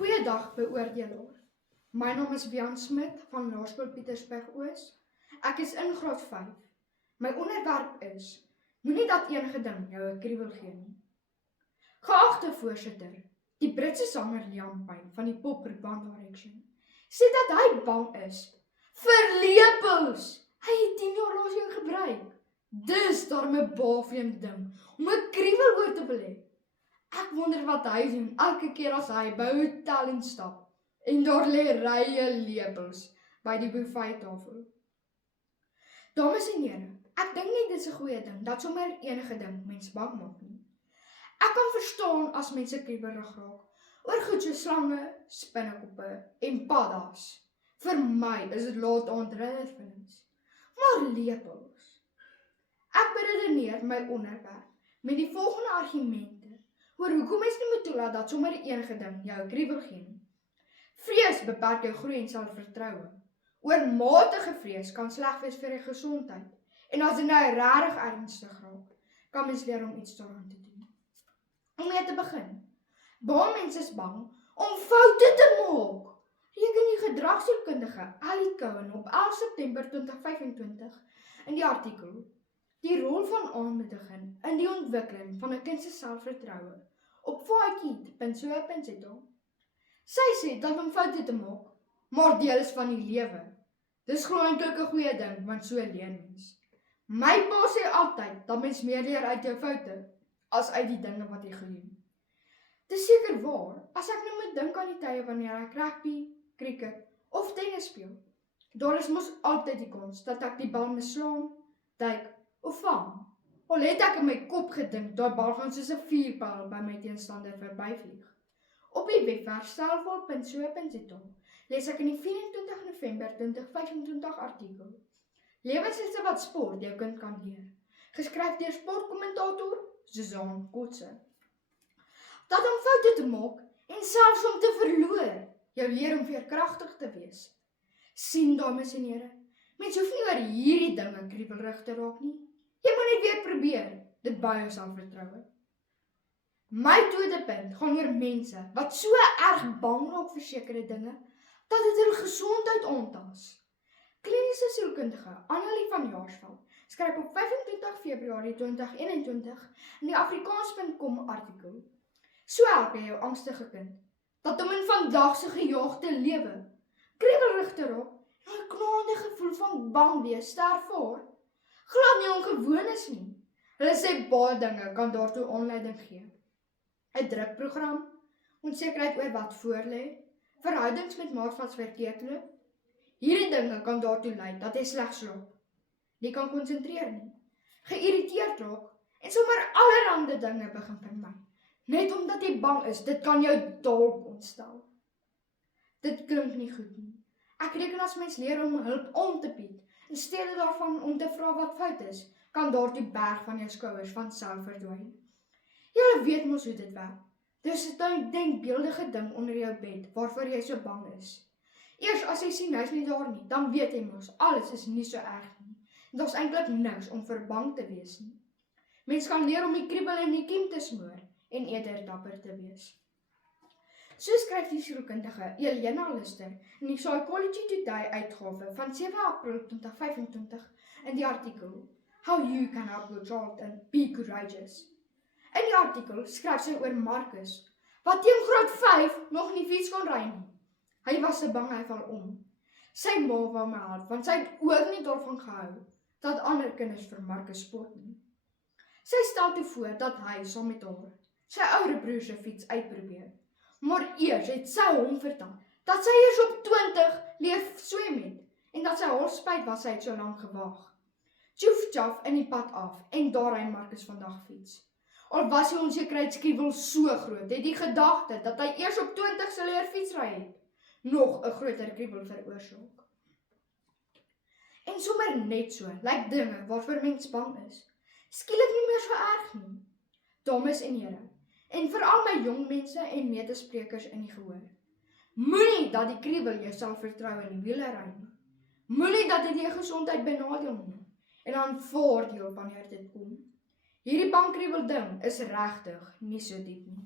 Goeiedag beoordelaar. My naam is Bian Smit van Laerskool Pietersburg Oos. Ek is in graad 5. My onderwerp is: moenie dat enige ding jou 'n kriebel gee nie. Geagte voorsitter, die Britse sanger Liam Payne van die popgroep One Direction sê dat hy bang is vir lepels. Hy het 10 jaar laas een gebruik. Dis daarom 'n baafvreemde ding om 'n kriebel oor te wil hê. Ek wonder wat hy doen elke keer as hy by 'n hotel instap en daar lê rye lepels by die buffettafel. Dames en here, ek dink nie dit is 'n goeie ding dat sommer enige ding mens bang maak nie. Ek kan verstaan as mense kriebelig raak oor goed so slange, spinnekoppe en paddas. Vir my is dit laat aand rillervings. Maar lepels. Ek beredeneer my onderwerp met die volgende argumente oor hoekom mens nie moet toelaat dat sommer enige ding jou 'n kriebel gee nie. Vrees beperk jou groei en selfvertroue. Oormatige vrees kan sleg wees vir jou gesondheid. En as dit nou regtig ernstig raak, kan mens leer om iets daaraan te doen. Om mee te begin. Baie mense is bang om foute te maak. Reken die gedragsielkundige Ali Cohen op 11 September 2025 in die artikel Die rol van aanmoediging in die ontwikkeling van 'n kind se selfvertroue op faakit.co.za. Sy sê dat om foute te maak, maar deel is van die lewe. Dis glo eintlik 'n goeie ding, want so leer mens. My pa sê altyd dat mens meer leer uit jou foute as uit die dinge wat jy gedoen. Dis seker waar, as ek nou moet dink aan die tye wanneer ek rugby, cricket of tennis speel. Daar is mos altyd die kans dat ek die bal mislaan, duik of vang. Al het ek in my kop gedink, daai bal gaan soos 'n vuurpyl by my teenstander verbyvlieg. Op die webwerf selfhulp.co.za lees ek in die 24 November 2025 artikel Lewenslesse wat sport jou kind kan leer, geskryf deur sportkommentator Suzanne Kotse. Dat om foute te maak en selfs om te verloor, jou leer om veerkragtig te wees. Sien dames en here, mens hoef nie oor hierdie dinge kriebelrig te raak nie. Jy moet net weer probeer, dit bou jou selfvertroue. My tweede punt gaan oor mense wat so erg bang raak vir sekere dinge, dat dit hulle gesondheid aantas. Kliniese sielkundige Annelie van Jaarsveld skryf op 25 Februarie 2021 in die Afrikaans.com artikel. So help jy jou angstige kind, dat om in vandag se gejaagde lewe, kriebelrig te raak, en 'n knaande gevoel van bang wees te ervaar, glad nie ongewoon is nie. Hulle sê baie dinge kan daartoe aanleiding gee. 'n drukprogram, onsekerheid oor wat voorlê, verhoudings met maats wat verkeerd loop. Hierdie dinge kan daartoe lei dat jy sleg slaap. Jy kan konsentreer nie, geïrriteerd raak en sommer allerhande dinge begin vermy. Net omdat jy bang is, dit kan jou dalk ontstel. Dit klink nie goed nie. Ek reken as mens leer om hulp aan te bied, in steede daarvan om te vra wat fout is, kan daartoe berg van jou skouers van self verdwyn. Jy weet mos hoe dit werk. Dis 'n denkbeeldige ding onder jou bed, waarvoor jy so bang is. Eers as jy sien hy's nie daar nie, dan weet jy mos, alles is nie so erg nie. En daar's eintlik niks om vir bang te wees nie. Mens kan leer om die kriebel in die kiem te smoor, en eerder dapper te wees. So skryf die sielkundige Elena Lister in die Psychology Today uitgawe van 7 April 2025 in die artikel How You Can Help Your Child and Be Courageous. In die artikel skryf sy oor Marcus, wat teen graad 5 nog nie fiets kon ry nie. Hy was so bang hy val om. Sy ma wou hom help, want sy het ook nie daarvan gehou dat ander kinders vir Marcus spot nie. Sy stel toe voor dat hy saam met haar sy ouer broer se fiets uitprobeer. Maar eers het sy hom vertel dat sy eers op 20 leer swem het en dat sy haar spyt was sy het so lank gewag. Tjoef in die pad af en daar hy Marcus vandag fiets. Al was die onsekerheidskriebel so groot, het die gedagte dat hy eers op 20 sal leer fietsry het, nog 'n groter kriebel veroorsaak. En sommer net so, lyk dinge waarvoor mens bang is, skielik nie meer so erg nie. Dames en here, en veral my jong mense en medesprekers in die gehoor, moenie dat die kriebel jou selfvertroue in die wiele ry nie. Moenie dat dit jou gesondheid benadeel nie, en aanvaar die hulp wanneer dit kom. Hierdie bankkriebel ding is regtig nie so diep nie.